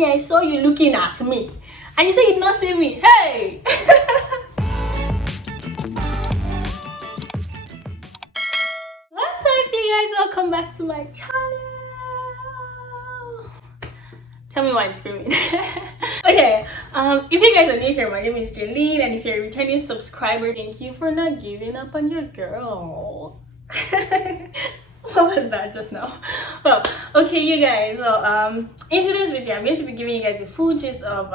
me, I saw you looking at me. And you say you did not see me. Hey! What's up, you guys? Welcome back to my channel. Tell me why I'm screaming. Okay, if you guys are new here, my name is Jaylene, and if you're a returning subscriber, thank you for not giving up on your girl. What was that just now? Well, okay, you guys. Well, in today's video, I'm going to be giving you guys a full gist of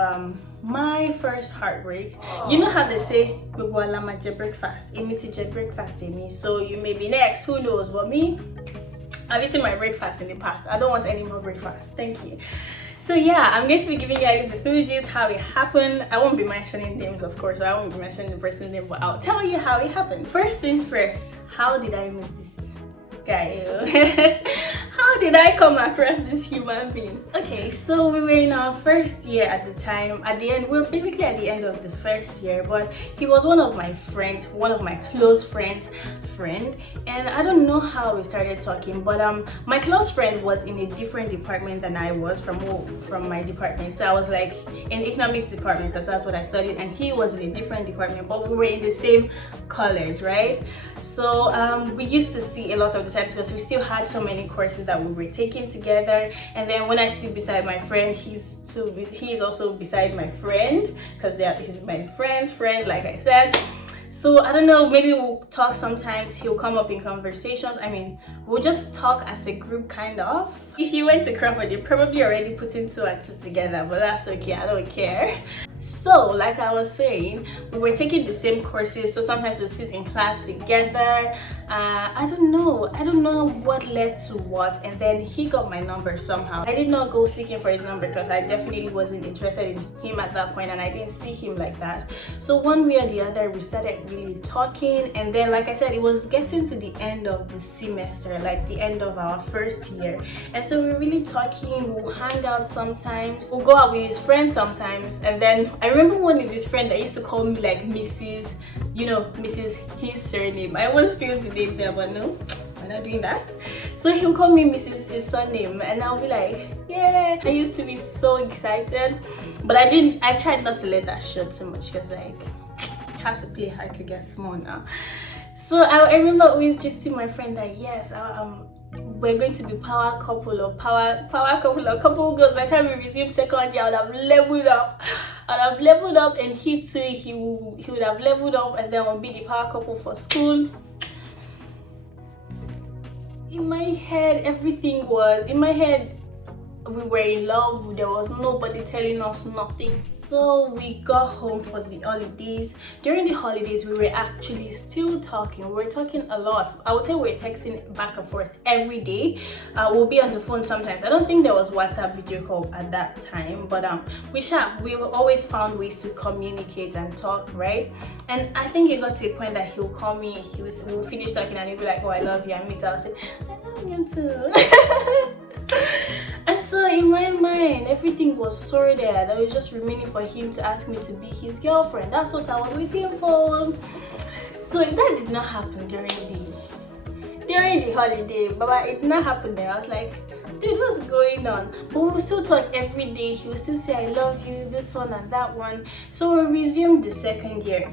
my first heartbreak. You know how they say, "Gbogbo alama jet breakfast, imiti jet breakfast me." So you may be next. Who knows? But me, I've eaten my breakfast in the past. I don't want any more breakfast. Thank you. So yeah, I'm going to be giving you guys the full gist, how it happened. I won't be mentioning names, of course. I won't be mentioning the person's name, but I'll tell you how it happened. First things first, how did I miss this guy? How did I come across this human being? Okay, so we were in our first year at the time. At the end, we were basically at the end of the first year, but he was one of my friends, one of my close friends, and I don't know how we started talking, but my close friend was in a different department than I was from my department. So I was like in economics department because that's what I studied, and he was in a different department, but we were in the same college, right? So we used to see a lot of the times because we still had so many courses that we were taking together. And then when I sit beside my friend, he's also beside my friend because he's my friend's friend, like I said. So I don't know, maybe we'll talk sometimes. He'll come up in conversations. I mean, we'll just talk as a group, kind of. If you went to Crawford, you're probably already putting two and two together, but that's okay, I don't care. So like I was saying, we were taking the same courses, so sometimes we sit in class together. I don't know what led to what, and then he got my number somehow. I did not go seeking for his number because I definitely wasn't interested in him at that point, and I didn't see him like that. So one way or the other, we started really talking, and then like I said, it was getting to the end of the semester, like the end of our first year, and so we were really talking. We'll hang out sometimes, we'll go out with his friends sometimes, and then I remember one of his friends that used to call me like Mrs. Mrs. his surname. I always feel the name there, but no, I'm not doing that. So he'll call me Mrs. his surname, and I'll be like, yeah. I used to be so excited, but I tried not to let that show too much because like you have to play hard to get small now. So I remember always just seeing my friend that yes, we're going to be power couple or couple girls. By the time we resume second year, I would have leveled up. And he too, he would have leveled up, and then we'll be the power couple for school. In my head, everything was in my head. We were in love. There was nobody telling us nothing. So we got home for the holidays. During the holidays, we were actually still talking. We were talking a lot. I would say we were texting back and forth every day. We'll be on the phone sometimes. I don't think there was WhatsApp video call at that time, but we always found ways to communicate and talk, right? And I think it got to a point that he'll call me. We'll finish talking, and he'll be like, "Oh, I love you," and me too. I'll say, "I love you too." And so in my mind, everything was sorted. I was just remaining for him to ask me to be his girlfriend. That's what I was waiting for. So that did not happen during the holiday, but it did not happen there. I was like, dude, what's going on? But we would still talk every day. He would still say, "I love you," this one and that one. So we resumed the second year.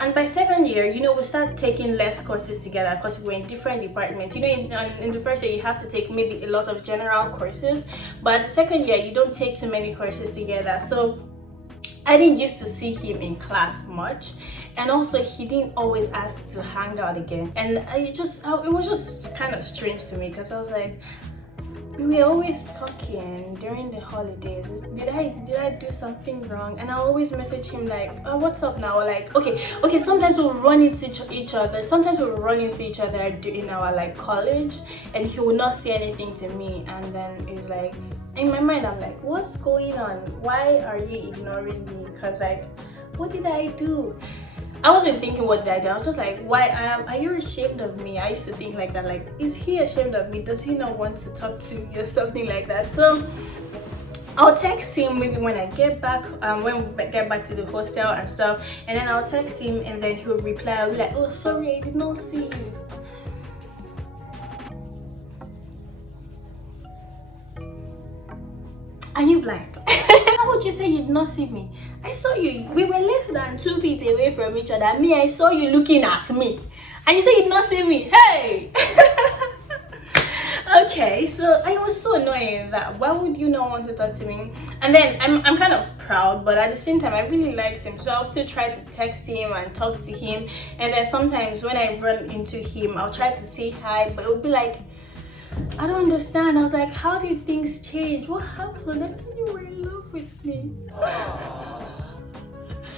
And by second year, we start taking less courses together because we were in different departments. In the first year, you have to take maybe a lot of general courses, but the second year, you don't take too many courses together. So I didn't used to see him in class much, and also he didn't always ask to hang out again. And it was just kind of strange to me because I was like, we were always talking during the holidays. Did I do something wrong? And I always message him like, "Oh, what's up now?" Or like, okay. Sometimes we'll run into each other. Sometimes we'll run into each other in our like college, and he will not say anything to me. And then it's like, in my mind, I'm like, what's going on? Why are you ignoring me? Because like, what did I do? I wasn't thinking what did I do. I was just like, why are you ashamed of me? I used to think like that, like, is he ashamed of me? Does he not want to talk to me or something like that? So I'll text him maybe when I get back, when we get back to the hostel and stuff, and then I'll text him, and then he'll reply. I'll be like, "Oh, sorry, I did not see you." Are you blind? how would you say you did not see me? I saw you. We were less than 2 feet away from each other. Me, I saw you looking at me. And you say you did not see me. Hey! Okay, so I was so annoying that why would you not want to talk to me? And then I'm kind of proud, but at the same time I really liked him, so I'll still try to text him and talk to him. And then sometimes when I run into him, I'll try to say hi, but it'll be like, I don't understand. I was like, how did things change? What happened? I thought you were in love with me.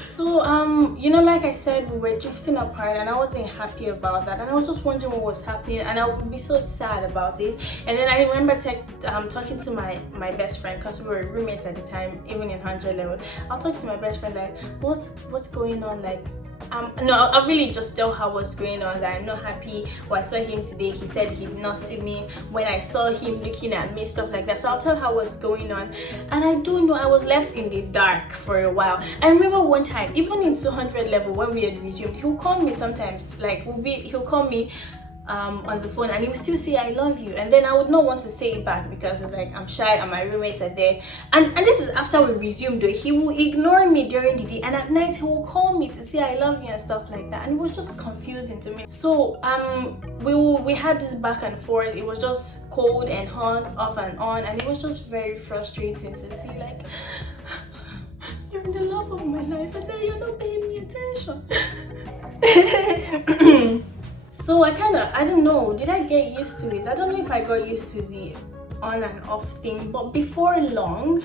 So, you know, like I said, we were drifting apart and I wasn't happy about that. And I was just wondering what was happening and I would be so sad about it. And then I remember talking to my best friend, because we were roommates at the time, even in 100 level. I'll talk to my best friend like, what's going on? Like, no, I'll really just tell her what's going on, that I'm not happy. Well, I saw him today, he said he did not see me when I saw him looking at me, stuff like that. So I'll tell her what's going on. And I don't know, I was left in the dark for a while. I remember one time, even in 200 level, when we had resumed, he'll call me sometimes, like he'll call me on the phone and he would still say I love you, and then I would not want to say it back because it's like I'm shy and my roommates are there, and this is after we resumed though. He will ignore me during the day and at night he will call me to say I love you and stuff like that, and it was just confusing to me. So we had this back and forth. It was just cold and hot, off and on, and it was just very frustrating to see like you're the love of my life and now you're not paying me attention. So I don't know, did I get used to it? I don't know if I got used to the on and off thing, but before long,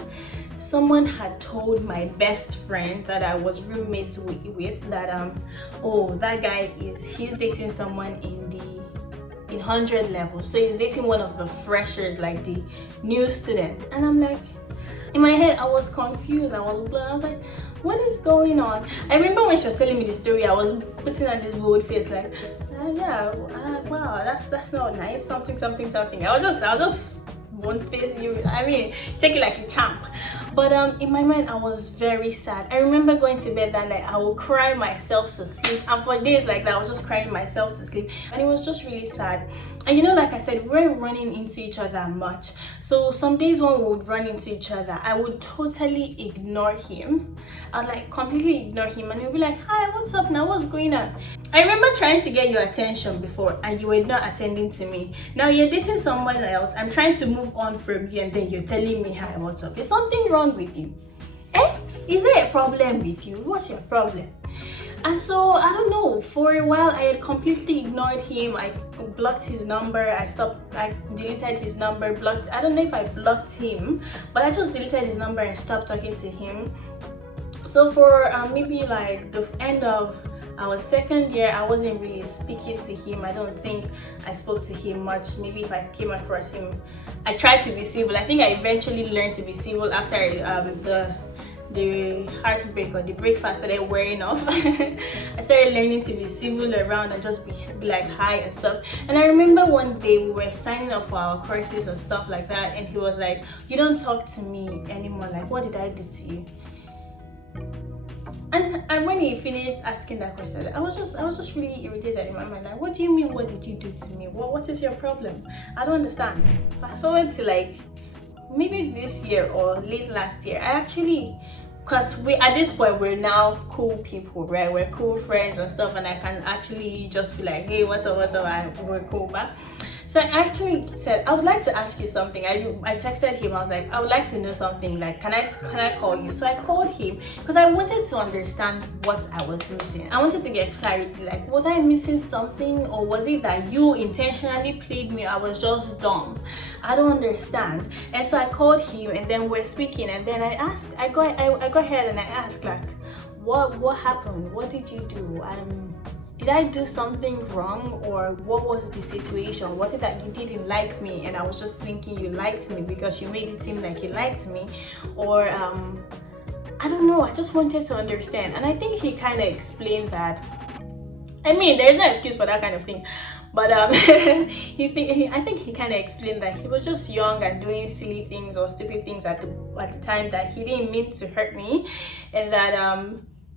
someone had told my best friend that I was roommates with that oh, that guy he's dating someone in 100 level. So he's dating one of the freshers, like the new student. And I'm like, in my head I was confused, I was blown. I was like, what is going on? I remember when she was telling me the story, I was putting on this bold face like, wow, that's not nice, something. I'll just won't face you. I mean, take it like a champ. But in my mind I was very sad. I remember going to bed that night, I would cry myself to sleep, and for days like that I was just crying myself to sleep, and it was just really sad. And you know, like I said, we weren't running into each other much, so some days when we would run into each other, I would totally ignore him. I'd like completely ignore him, and he'll be like, hi, what's up now, what's going on? I remember trying to get your attention before and you were not attending to me. Now you're dating someone else, I'm trying to move on from you, and then you're telling me, hi, what's up? Is something wrong with you? Is there a problem with you? What's your problem? And so I don't know, for a while I had completely ignored him. I blocked his number, I deleted his number, blocked, I don't know if I blocked him, but I just deleted his number and stopped talking to him. So for maybe like the end of our second year, I wasn't really speaking to him. I don't think I spoke to him much. Maybe if I came across him, I tried to be civil. I think I eventually learned to be civil after the heartbreak or the breakfast started wearing off. I started learning to be civil around and just be like hi and stuff. And I remember one day we were signing up for our courses and stuff like that, and he was like, you don't talk to me anymore, like what did I do to you? And when he finished asking that question, I was just really irritated in my mind. Like, what do you mean, what did you do to me? What is your problem? I don't understand. Fast forward to like maybe this year or late last year, I actually, because we at this point we're now cool people, right? We're cool friends and stuff, and I can actually just be like, hey, what's up, and we're cool, but so I actually said, I would like to ask you something. I texted him, I was like, I would like to know something, like can I call you? So I called him because I wanted to understand what I was missing. I wanted to get clarity, like was I missing something, or was it that you intentionally played me? I was just dumb. I don't understand. And so I called him, and then we're speaking, and then I go ahead and I asked like, what happened? What did you do? Did I do something wrong, or what was the situation? Was it that you didn't like me and I was just thinking you liked me because you made it seem like you liked me? Or I don't know, I just wanted to understand. And I think he kind of explained that. I mean, there's no excuse for that kind of thing, but I think he kind of explained that he was just young and doing silly things or stupid things at the time, that he didn't mean to hurt me, and that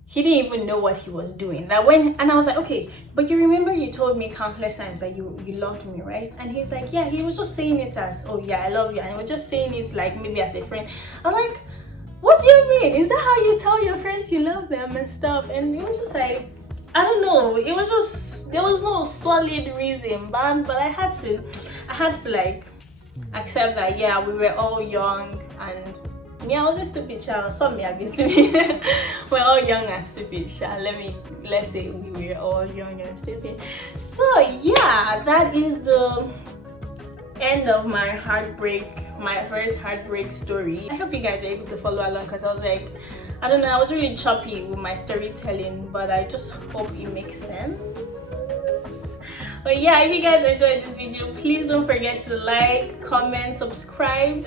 he didn't even know what he was doing. And I was like, okay, but you remember you told me countless times that you loved me, right? And he's like, yeah, he was just saying it as, oh yeah, I love you, and he was just saying it like maybe as a friend. I'm like, what do you is that how you tell your friends you love them and stuff? And it was just like, I don't know, it was just, there was no solid reason, but I had to like accept that, yeah, we were all young, and me, I was a stupid child. Some may have been stupid. We're all young and stupid, child. Let's say we were all young and stupid. So yeah, that is the end of my first heartbreak story. I hope you guys are able to follow along, because I was like, I don't know, I was really choppy with my storytelling, but I just hope it makes sense. But yeah, if you guys enjoyed this video, please don't forget to like, comment, subscribe.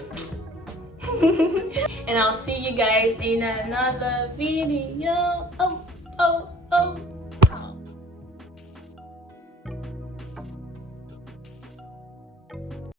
And I'll see you guys in another video. Oh.